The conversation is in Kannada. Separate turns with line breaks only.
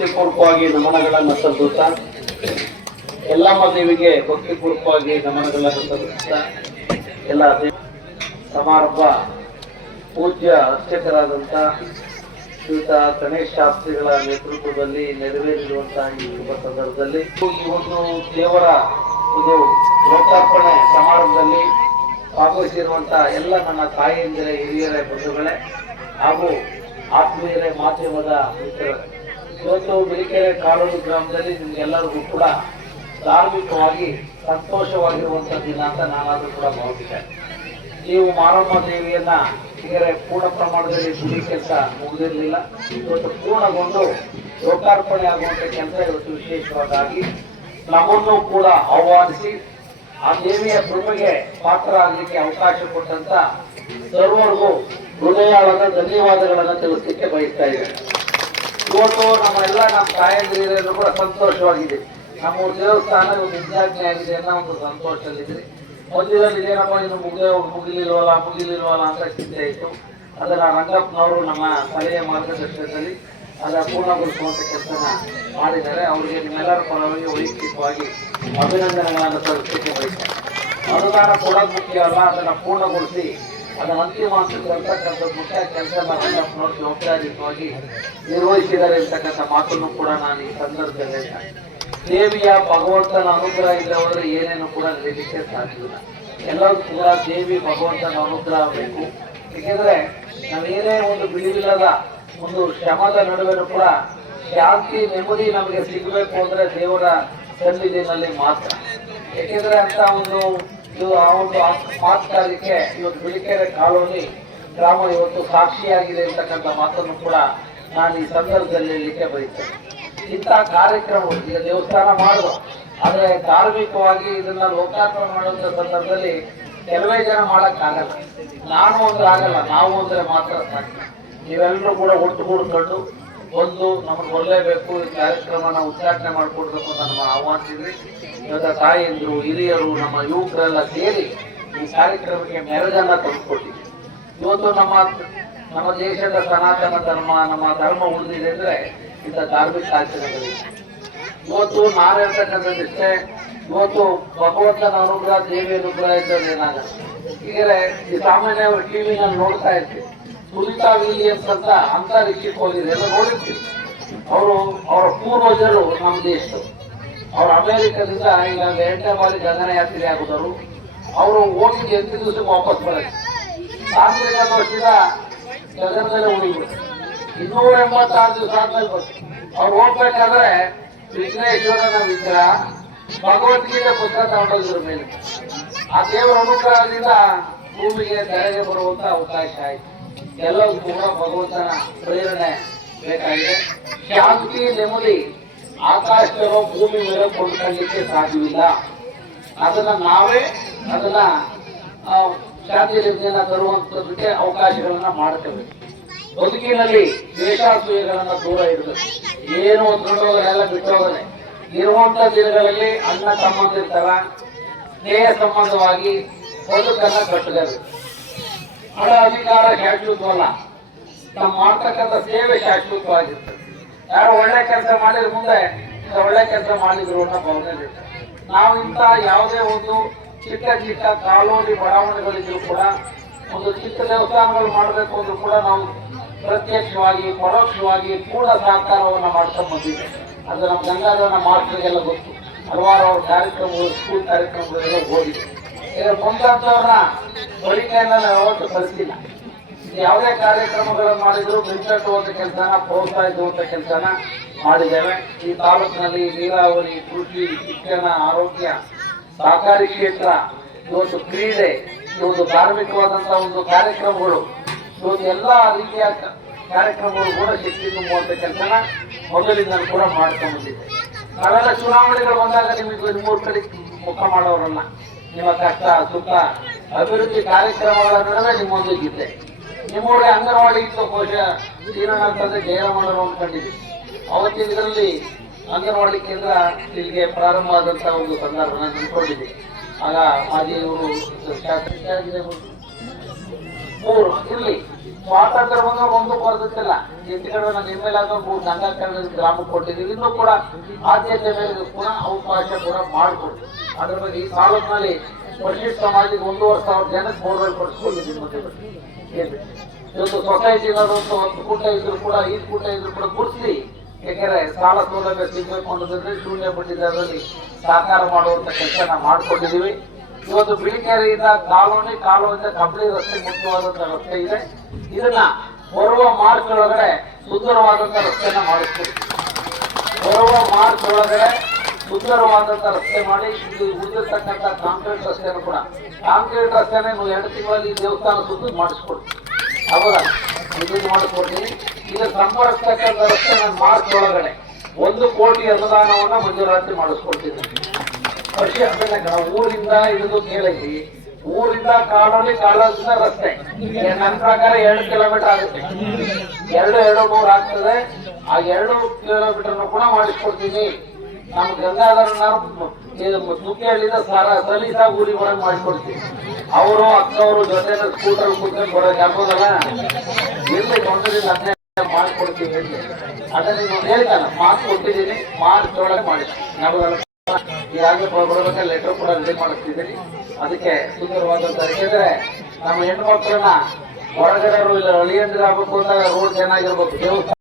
ಭಕ್ತಿಪೂರ್ವಕವಾಗಿ ನಮನಗಳನ್ನು ಸಲ್ಲಿಸುತ್ತಾ ಎಲ್ಲಮ್ಮ ದೇವಿಗೆ ಭಕ್ತಿಪೂರ್ವಕವಾಗಿ ನಮನಗಳನ್ನು ಸಲ್ಲಿಸುತ್ತಾ, ಎಲ್ಲ ಸಮಾರಂಭ ಪೂಜ್ಯ ಅರ್ಚಕರಾದಂಥ ಶ್ರೀಯುತ ಗಣೇಶ್ ಶಾಸ್ತ್ರಿಗಳ ನೇತೃತ್ವದಲ್ಲಿ ನೆರವೇರಿರುವಂತಹ ಈ ಶುಭ ಸಂದರ್ಭದಲ್ಲಿ ಈ ಒಂದು ದೇವರ ಒಂದು ಲೋಕಾರ್ಪಣೆ ಸಮಾರಂಭದಲ್ಲಿ ಭಾಗವಹಿಸಿರುವಂತಹ ಎಲ್ಲ ನನ್ನ ತಾಯಿಯಂದಿರ ಹಿರಿಯರ ಬಂಧುಗಳೇ ಹಾಗೂ ಆತ್ಮೀಯರೇ ಮಾಧ್ಯಮದ ಮಿತ್ರರೇ. ಇವತ್ತು ಬಿಳಿಕೆರೆ ಕಾಲೂರು ಗ್ರಾಮದಲ್ಲಿ ನಿಮ್ಗೆಲ್ಲರಿಗೂ ಕೂಡ ಧಾರ್ಮಿಕವಾಗಿ ಸಂತೋಷವಾಗಿರುವಂತ ದಿನ ಅಂತ ನಾನಾದರೂ ಕೂಡ ಭಾವಿಸಿದೆ ನೀವು ಮಾರಮ್ಮ ದೇವಿಯನ್ನ ಬೇರೆ ಪೂರ್ಣ ಪ್ರಮಾಣದಲ್ಲಿ ಗುಡಿ ಕೆಲಸ ಮುಗಿದಿರಲಿಲ್ಲ. ಇವತ್ತು ಪೂರ್ಣಗೊಂಡು ಲೋಕಾರ್ಪಣೆ ಆಗುವಂತ ಕೆಲಸ ಇವತ್ತು ವಿಶೇಷವಾಗಿ ನಮ್ಮನ್ನು ಕೂಡ ಆಹ್ವಾನಿಸಿ ಆ ದೇವಿಯ ಕೃಪೆಗೆ ಪಾತ್ರ ಆಗಲಿಕ್ಕೆ ಅವಕಾಶ ಕೊಟ್ಟಂತ ಸರ್ವರಿಗೂ ಹೃದಯವಾದ ಧನ್ಯವಾದಗಳನ್ನು ತಿಳಿಸಲಿಕ್ಕೆ ಬಯಸ್ತಾ ಇದ್ದೇನೆ. ಇವತ್ತು ನಮ್ಮೆಲ್ಲ ನಮ್ಮ ತಾಯಂದಿರು ಕೂಡ ಸಂತೋಷವಾಗಿದೆ. ನಮ್ಮ ದೇವಸ್ಥಾನ ಒಂದು ಆಗಿದೆ ಅನ್ನೋ ಒಂದು ಸಂತೋಷದಲ್ಲಿದೆ ಮೊದಲಿನಲ್ಲಿ ಏನಪ್ಪ ಇನ್ನು ಮುಗಿದ ಮುಗಿಲಿಲ್ವಲ್ಲ ಮುಗಿಲಿಲ್ವಲ್ಲ ಅಂತ ಚಿಂತೆ ಇತ್ತು. ಅದನ್ನ ರಂಗಪ್ಪನವರು ನಮ್ಮ ಸಲಹೆ ಮಾರ್ಗದರ್ಶನದಲ್ಲಿ ಅದರ ಪೂರ್ಣಗೊಳಿಸುವಂತ ಕೆಲಸ ಮಾಡಿದ್ದಾರೆ. ಅವರಿಗೆ ನಿಮ್ಮೆಲ್ಲರ ಪರವಾಗಿ ವೈಯಕ್ತಿಕವಾಗಿ ಅಭಿನಂದನೆಗಳನ್ನು ಸಲ್ಲಿಸಲಿಕ್ಕೆ ಬಯಸ್ತಾರೆ ಅನುದಾನ ಕೊಡೋದು ಮುಖ್ಯ ಅಲ್ಲ, ಅದನ್ನು ಪೂರ್ಣಗೊಳಿಸಿ ಅದನ್ನ ಅಂತಿಮವಾಗಿರ್ತಕ್ಕಂಥ ಮುಖ್ಯ ಕೆಲಸ ಜವಾಬ್ದಾರಿಯುತವಾಗಿ ನಿರ್ವಹಿಸಿದ್ದಾರೆ ಇರ್ತಕ್ಕಂಥ ಮಾತನ್ನು ಕೂಡ ನಾನು ಈ ಸಂದರ್ಭದಲ್ಲಿ. ದೇವಿಯ ಭಗವಂತನ ಅನುಗ್ರಹ ಇದ್ದವರು ಏನೇನು ಕೂಡ ನಡೀಲಿಕ್ಕೆ ಸಾಧ್ಯವಿಲ್ಲ ಎಲ್ಲರೂ ಕೂಡ ದೇವಿ ಭಗವಂತನ ಅನುಗ್ರಹ ಬೇಕು ಏಕೆಂದ್ರೆ ನಾವೇನೇ ಒಂದು ಬಿಡುವಿಲ್ಲದ ಒಂದು ಶ್ರಮದ ನಡುವೆ ಕೂಡ ಶಾಂತಿ ನೆಮ್ಮದಿ ನಮಗೆ ಸಿಗಬೇಕು ಅಂದ್ರೆ ದೇವರ ಸನ್ನಿಧಿನಲ್ಲಿ ಮಾತ್ರ ಏಕೆಂದ್ರೆ ಅಂತ ಒಂದು ಇದು ಆ ಒಂದು ಮಾತುಕಾರಕ್ಕೆ ಇವತ್ತು ಬಿಳಿಕೆರೆ ಕಾಲೋನಿ ಗ್ರಾಮ ಇವತ್ತು ಸಾಕ್ಷಿಯಾಗಿದೆ ಅಂತಕ್ಕಂಥ ಮಾತನ್ನು ಕೂಡ ನಾನು ಈ ಸಂದರ್ಭದಲ್ಲಿ ಹೇಳಲಿಕ್ಕೆ ಬಯಸ್ತೇನೆ. ಇಂಥ ಕಾರ್ಯಕ್ರಮ ಈಗ ದೇವಸ್ಥಾನ ಮಾಡುವ, ಆದರೆ ಧಾರ್ಮಿಕವಾಗಿ ಇದನ್ನ ಲೋಕಾರ್ಪಣೆ ಮಾಡುವಂತ ಸಂದರ್ಭದಲ್ಲಿ ಕೆಲವೇ ಜನ ಮಾಡೋಕ್ಕಾಗಲ್ಲ. ನಾನು ಅಂದ್ರೆ ಆಗಲ್ಲ, ನಾವು ಅಂದ್ರೆ ಮಾತ್ರ ಸಾಕು. ನೀವೆಲ್ಲರೂ ಕೂಡ ಒಟ್ಟುಗೂಡ್ಕೊಂಡು ಒಂದು ನಮಗೆ ಒಳ್ಳೇಬೇಕು ಈ ಕಾರ್ಯಕ್ರಮನ ಉದ್ಘಾಟನೆ ಮಾಡಿಕೊಡ್ಬೇಕು ಅಂತ ನಮ್ಮ ಆಹ್ವಾನಿಸಿದ್ರಿ ಇವತ್ತ ತಾಯಿಯಂದ್ರು ಹಿರಿಯರು, ನಮ್ಮ ಯುವಕರೆಲ್ಲ ಸೇರಿ ಈ ಕಾರ್ಯಕ್ರಮಕ್ಕೆ ಮೆರಗನ್ನ ತಂದುಕೊಟ್ಟಿದ್ವಿ. ಇವತ್ತು ನಮ್ಮ ನಮ್ಮ ದೇಶದ ಸನಾತನ ಧರ್ಮ, ನಮ್ಮ ಧರ್ಮ ಉಳಿದಿದೆ ಅಂದ್ರೆ ಇಂಥ ಧಾರ್ಮಿಕ ಆಚರಣೆಗಳಿವೆ. ಇವತ್ತು ನಾನು ಹೇಳ್ತಕ್ಕಂಥದ್ದಿಷ್ಟೇ ಇವತ್ತು ಭಗವಂತನ ಅನುಗ್ರಹ ದೇವಿ ಅನುಗ್ರಹ ಇದ್ದರೆ ಏನಾಗುತ್ತೆ ಈಗ ಈ ಸಾಮಾನ್ಯ ಟಿವಿನಲ್ಲಿ ನೋಡ್ತಾ ಇರ್ತೀವಿ. ಸುನಿತಾ ವಿಲಿಯಮ್ಸ್ ಅಂತ ಅಂತರಿಕ್ಷಕ್ಕೆ ಹೋಗಿದ್ರೆ ಎಲ್ಲ ನೋಡಿರ್ತೀವಿ. ಅವರು, ಅವರ ಪೂರ್ವಜರು ನಮ್ಮ ದೇಶದವರು. ಅವರು ಅಮೆರಿಕದಿಂದ ಈಗ ಎರಡನೇ ಬಾರಿ ಗಗನಯಾತ್ರೆ ಆಗುದರು ಅವರು ಓಟಿಗೆ ಎಂಟು ದಿವಸಕ್ಕೆ ವಾಪಸ್ ಬರಕ್ಕೆ ತಾಂತ್ರಿಕ ವರ್ಷದ ಗಗನದಲ್ಲೇ ಉಳಿದ್ರು ಇನ್ನೂರ ಎಂಬತ್ತಾರು ದಿವಸ ಆದ್ಮೇಲೆ ಬರ್ತಾರೆ ಅವ್ರು ಹೋಗ್ಬೇಕಾದ್ರೆ ವಿಘ್ನೇಶ್ವರನ ವಿಗ್ರಹ, ಭಗವದ್ಗೀತೆ ಪುಸ್ತಕ ತಗೊಂಡೋಗಿದ್ರು ಮೇಲೆ ಆ ದೇವರ ಅನುಗ್ರಹದಿಂದ ಭೂಮಿಗೆ ತೆರೆಗೆ ಬರುವಂತ ಅವಕಾಶ ಆಯ್ತು. ಎಲ್ಲವೂ ಕೂಡ ಭಗವಂತನ ಪ್ರೇರಣೆ ಬೇಕಾಗಿದೆ. ಶಾಂತಿ, ನೆಮ್ಮದಿ ಆಕಾಶವೋ ಭೂಮಿ ಮೇಲೆ ಕೊಂಡ್ಕೊಳ್ಳಿಕ್ಕೆ ಸಾಧ್ಯವಿಲ್ಲ. ಅದನ್ನ ನಾವೇ, ಅದನ್ನ ಶಾಂತಿ, ನೆಮ್ಮದಿಯನ್ನ ತರುವಂತದಕ್ಕೆ ಅವಕಾಶಗಳನ್ನ ಮಾಡ್ತೇವೆ. ಬದುಕಿನಲ್ಲಿ ದ್ವೇಷಾಸೂಯಗಳನ್ನ ದೂರ ಇಡಬೇಕು ಏನು ಹೊತ್ಕೊಂಡೋಗರೆಲ್ಲ ಬಿಟ್ಟೋಗದೆ ಇರುವಂತ ದಿನಗಳಲ್ಲಿ ಅಣ್ಣ ಇರ್ತಾರ ಸ್ನೇಹ ಸಂಬಂಧವಾಗಿ ಬದುಕನ್ನ ಕಟ್ಟಬೇಕು ಹಣ ಅಧಿಕಾರ ಶಾಶ್ವತವಲ್ಲ. ನಾವು ಮಾಡ್ತಕ್ಕಂಥ ಸೇವೆ ಶಾಶ್ವತವಾಗಿರ್ತದೆ. ಯಾರು ಒಳ್ಳೆ ಕೆಲಸ ಮಾಡಿದ್ರೆ ಮುಂದೆ ಒಳ್ಳೆ ಕೆಲಸ ಮಾಡಿದ್ರು ಅನ್ನೋ ಭಾವನೆ ನಾವು ಇಂಥ ಯಾವುದೇ ಒಂದು ಚಿಕ್ಕ ಚಿಕ್ಕ ಕಾಲೋನಿ ಬಡಾವಣೆಗಳಿದ್ರು ಕೂಡ, ಒಂದು ಚಿಕ್ಕ ದೇವಸ್ಥಾನಗಳು ಮಾಡಬೇಕು ಅಂದ್ರೂ ಕೂಡ ನಾವು ಪ್ರತ್ಯಕ್ಷವಾಗಿ, ಪರೋಕ್ಷವಾಗಿ ಪೂರ್ಣ ಸಹಕಾರವನ್ನು ಮಾಡ್ತಾ ಬಂದಿದ್ದೇವೆ. ಅದು ನಮ್ಮ ಗಂಗಾಧರನ ಮಾಸ್ಟರ್ಗೆಲ್ಲ ಗೊತ್ತು. ಹಲವಾರು ಅವ್ರ ಕಾರ್ಯಕ್ರಮಗಳು, ಸ್ಕೂಲ್ ಕಾರ್ಯಕ್ರಮಗಳೆಲ್ಲ ಹೋಗಿದೆ ಈಗ ಬಂದಂಥವ್ರನ್ನ ಬಳಿಕೆಯನ್ನ ನಾವು ಯಾವತ್ತೂ ಕಳಿಸಿಲ್ಲ ಯಾವುದೇ ಕಾರ್ಯಕ್ರಮಗಳನ್ನು ಮಾಡಿದ್ರು ಬೆಂಚಟ್ಟುವಂತ ಕೆಲಸನ, ಪ್ರೋತ್ಸಾಹಿಸುವಂತ ಕೆಲಸನ ಮಾಡಿದ್ದೇವೆ. ಈ ತಾಲೂಕಿನಲ್ಲಿ ನೀರಾವರಿ, ಕೃಷಿ, ಶಿಕ್ಷಣ, ಆರೋಗ್ಯ, ಸಹಕಾರಿ ಕ್ಷೇತ್ರ, ಇವತ್ತು ಕ್ರೀಡೆ, ಇವತ್ತು ಧಾರ್ಮಿಕವಾದಂತಹ ಒಂದು ಕಾರ್ಯಕ್ರಮಗಳು, ಇವತ್ತು ಎಲ್ಲ ರೀತಿಯ ಕಾರ್ಯಕ್ರಮಗಳು ಕೂಡ ಶಕ್ತಿ ತುಂಬುವಂತ ಕೆಲಸನ ಮೊದಲಿಂದ ಕೂಡ ಮಾಡ್ಕೊಂಡು ಬಂದಿದೆ ನಾವೆಲ್ಲ ಚುನಾವಣೆಗಳು ಬಂದಾಗ ನಿಮಗೆ ಮೂರು ಕಡೆ ಮುಖ ಮಾಡೋರಲ್ಲ. ನಿಮ್ಮ ಕಷ್ಟ, ಸುಖ, ಅಭಿವೃದ್ಧಿ ಕಾರ್ಯಕ್ರಮಗಳ ನಡುವೆ ನಿಮ್ಮೊಂದಿಗಿದ್ದೆ ನಿಮ್ಮೂರಿಗೆ ಅಂಗನವಾಡಿ ಇತ್ತು ಕೋಶ ಶ್ರೀರಣ ಅಂತಂದ್ರೆ ಮಾಡಲು ಅಂದ್ಕೊಂಡಿದ್ವಿ. ಅವತ್ತಿನ ಇದರಲ್ಲಿ ಅಂಗನವಾಡಿ ಕೇಂದ್ರ ಇಲ್ಲಿಗೆ ಪ್ರಾರಂಭ ಆದಂತಹ ಒಂದು ಸಂದರ್ಭ ನಾನು ಮೂರು, ಇಲ್ಲಿ ಸ್ವಾತಂತ್ರ್ಯ ಬಂದ್ರೆ ಒಂದು ಬರ್ದಿತ್ತಿಲ್ಲ ಎಂಟು ಕಡೆ ನಾನು ಎಂ ಎಲ್ ಆಗ ಮೂರು ಗಂಗಾಕರಣ ಗ್ರಾಮಕ್ಕೆ ಕೊಟ್ಟಿದ್ದೀವಿ. ಇನ್ನೂ ಕೂಡ ಆದ್ಯತೆ ಮೇಲೆ ಕೂಡ ಅವಕಾಶ ಕೂಡ ಮಾಡಿಕೊಡ್ತೀವಿ ಅದ್ರ ಬಗ್ಗೆ ಈ ತಾಲೂಕಿನಲ್ಲಿ ಪರಿಶಿಷ್ಟ ಸಮಾಜಕ್ಕೆ ಒಂದೂವರೆ ಸಾವಿರ ಜನಕ್ಕೆ ಬೋರ್ವೆಲ್ ಕೊಡಿಸ್ಕೊಂಡಿದ್ದೀವಿ? ಇವತ್ತು ಸೊಸೈಟಿ ಒಂದು ಒಂದು ಕೂಟ ಇದ್ರು ಕೂಡ ಐದು ಕೂಟ ಇದ್ರು ಕೂಡ ಗುರುತಿಸಿ ಯಾಕೆಂದ್ರೆ ಸಾಲ ಸೌಲಭ್ಯ ಸಿಗ್ಬೇಕು ಅನ್ನೋದಂದ್ರೆ ಶೂನ್ಯ ಬಡ್ಡಿದರದಲ್ಲಿ ಸಹಕಾರ ಮಾಡುವಂತ ಕೆಲಸ ನಾವು ಮಾಡ್ಕೊಂಡಿದೀವಿ ಇವತ್ತು ಬಿಳಿಕೆರೆಯಿಂದ ಕಾಲೋನಿ ಕಾಲೋನಿಯಿಂದ ಕಬ್ಬಳಿ ರಸ್ತೆ ಮುಖ್ಯವಾದಂತ ರಸ್ತೆ ಇದೆ. ಇದನ್ನ ಬರುವ ಮಾರ್ಚ್ ಒಳಗಡೆ ಸುಂದರವಾದಂತ ರಸ್ತೆನ ಮಾಡಿಸ್ತೀವಿ. ಬರುವ ಮಾರ್ಚ್ ಒಳಗಡೆ ಸುಂದರವಾದಂತ ರಸ್ತೆ ಮಾಡಿ ಇದು ಉಳಿದಿರ್ತಕ್ಕಂಥ ಕಾಂಕ್ರೀಟ್ ರಸ್ತೆಯನ್ನು ಕೂಡ. ಕಾಂಕ್ರೀಟ್ ರಸ್ತೆನೇ ನೀವು ಎರಡು ತಿಂಗಳಲ್ಲಿ ದೇವಸ್ಥಾನ ಸುತ್ತ ಮಾಡಿಸ್ಕೊಡ್ತೀವಿ ಹೌದಾ? ಇದನ್ನು ಮಾಡಿಸ್ಕೊಡ್ತೀನಿ ಇದು ಸಂಪರ್ಕಿಸ್ತಕ್ಕಂಥ ರಸ್ತೆ ನಾನು ಮಾರ್ಚ್ ಒಳಗಡೆ. ಒಂದು ಕೋಟಿ ಅನುದಾನವನ್ನ ಮಂಜೂರಾತಿ ಮಾಡಿಸ್ಕೊಳ್ತಿದ್ದೇನೆ ವರ್ಷ ಅದನ್ನ ಊರಿಂದ ಹಿಡಿದು ಕೇಳೈತಿ ಊರಿಂದ ಕಾಲೋನಿ ಕಾಲೋನಿಂದ ರಸ್ತೆ. ನನ್ನ ಪ್ರಕಾರ ಎರಡು ಕಿಲೋಮೀಟರ್ ಆಗುತ್ತೆ. ಎರಡು ಎರಡು ಮೂರು ಆಗ್ತದೆ. ಆ ಎರಡು ಕಿಲೋಮೀಟರ್ ಕೂಡ ಮಾಡಿಸ್ಕೊಡ್ತೀನಿ. ನಮ್ಮ ಗಂಗಾಧರನ ತುಕ್ಕಿಹಳ್ಳಿದ ಸರ ಸಲೀಸ ಊರಿಗೆ ಒಳಗೆ ಮಾಡಿಕೊಡ್ತೀನಿ ಅವರು, ಅಕ್ಕವರು ಜೊತೆ ಸ್ಕೂಟರ್ ಕೂತ್ಕೊಂಡು ಬರೋಕೆ ಆಗೋದಲ್ಲ ಎಲ್ಲಿ ತೊಂದರೆಯಿಂದ ಮಾಡ್ಕೊಡ್ತೀನಿ. ಅದನ್ನ ನೀವು ಹೇಳ್ತಾನ ಮಾರ್ಕ್ ಕೊಟ್ಟಿದ್ದೀನಿ ಮಾರ್ಕ್ ಒಳಗೆ ಮಾಡಿ. ನಮಗೆಲ್ಲ ಈಗಾಗಲೇ ಬರೋದಕ್ಕೆ ಲೆಟರ್ ಕೂಡ ರೆಡಿ ಮಾಡಿಸ್ತಿದ್ದೀನಿ. ಅದಕ್ಕೆ ಸುಂದರವಾದಂತ ಯಾಕೆಂದ್ರೆ ನಮ್ಮ ಹೆಣ್ಮಕ್ಳನ್ನ ಹೊರಗಡೆ ಇಲ್ಲ ಅಳಿಯಂದ್ರೆ ಆಗ್ಬೇಕು ಅಂದಾಗ ರೋಡ್ ಚೆನ್ನಾಗಿರ್ಬೇಕು. ದೇವಸ್ಥಾನ